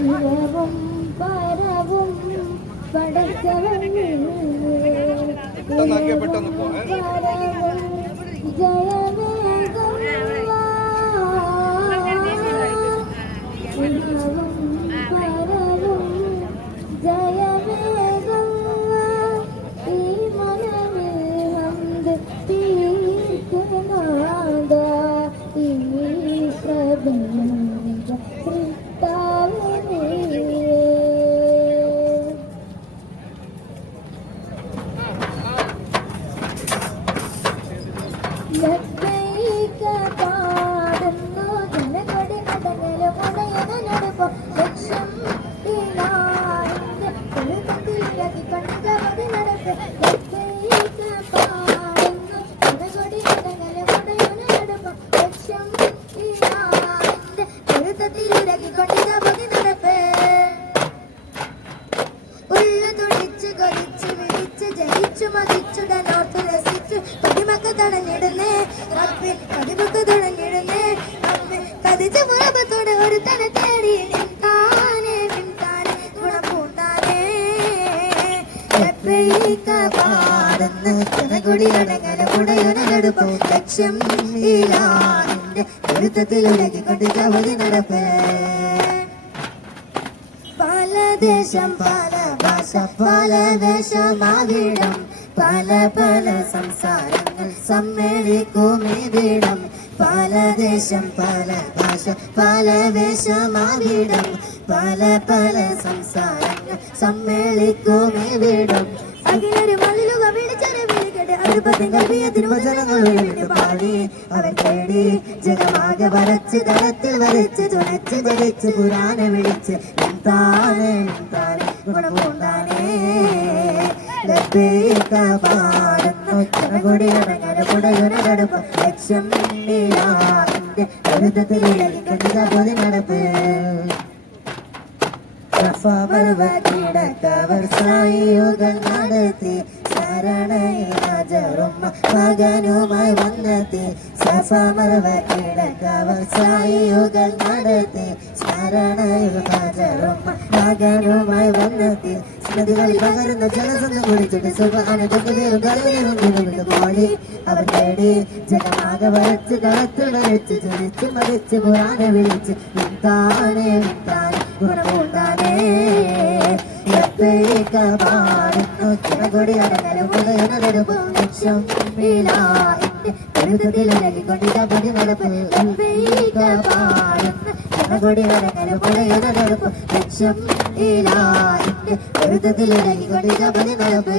ഇരവും പരവും പടച്ചവൻ പെട്ടെന്നാക്കിയാ ലക്ഷം ഇലാഹിന്റെ എഴുപത്തിയിലതി കണ്ടവതി നടപ്പ് ഉള്ള തുടിച്ച് കൊതിച്ച് വിളിച്ച് ജയിച്ചു മതിച്ചുടനോർത്ത് തുടങ്ങിടുന്നേ അപ്പി കതിച്ച മുറപ്പത്തോടെ ഒരു തല തേടി നിൻതാനേ ഗുണപൂണ്ടാനേ എപ്പയിക്ക പാടുന്ന? ജനകുടി അടങ്ങല കുടയുനടുപ്പം ലക്ഷ്യം ഇലാന്റെ എഴുത്തത്തിലുലകി കൊണ്ട് കവതി നടപ്പേ. പല ദേശം പല ഭാഷ പല വേഷമാവിടം. പല പല സംസാരങ്ങൾ സമ്മേളിക്കും ഇതിടം പല ദേശം പല ഭാഷ പല വേഷമാവിടം പല പല സംസാരങ്ങൾ സമ്മേളിക്കും ഇവിടം അഖിലൊരു മതിലുക വിളിച്ചൊരു വചനങ്ങൾ പാടി. അവർ തേടി ജഗമാകെ വരച്ച് തലത്തിൽ വരച്ച് തുണച്ച് ധരിച്ച് പുരാനെ വിളിച്ച്. താനേ താനെ നടപ്പ് സഫമർവ കിടക്കവർ സായിയുകൾ നടത്തി ശരണയിൽ ഹജറുമ്മ മകനുമായി വന്നെത്തി സഫമർവ കിടക്കവർ സായിയുകൾ നടത്തി ശരണയിൽ ഹജറുമ്മ മകനുമായി വന്നെത്തി സ്മൃതികളിൽ പകരുന്ന ജലസന്ധം കുടിച്ചിട്ട് സുഖാനുഭവം കളിവിട്ട് പോടി. അവർ തേടി ജനമാകെ വരച്ച് കളത്ത് വരച്ച് ചൊരിച്ച് മരിച്ച് പുറാനെ വിളിച്ച് വിത്താനെ വിത്താനെ ഗുണമുണ്ടാനേ ഉദയനടുപ്പും ലക്ഷം കരുതത്തിലകി കൊണ്ടിത പതി നടപ്പ്.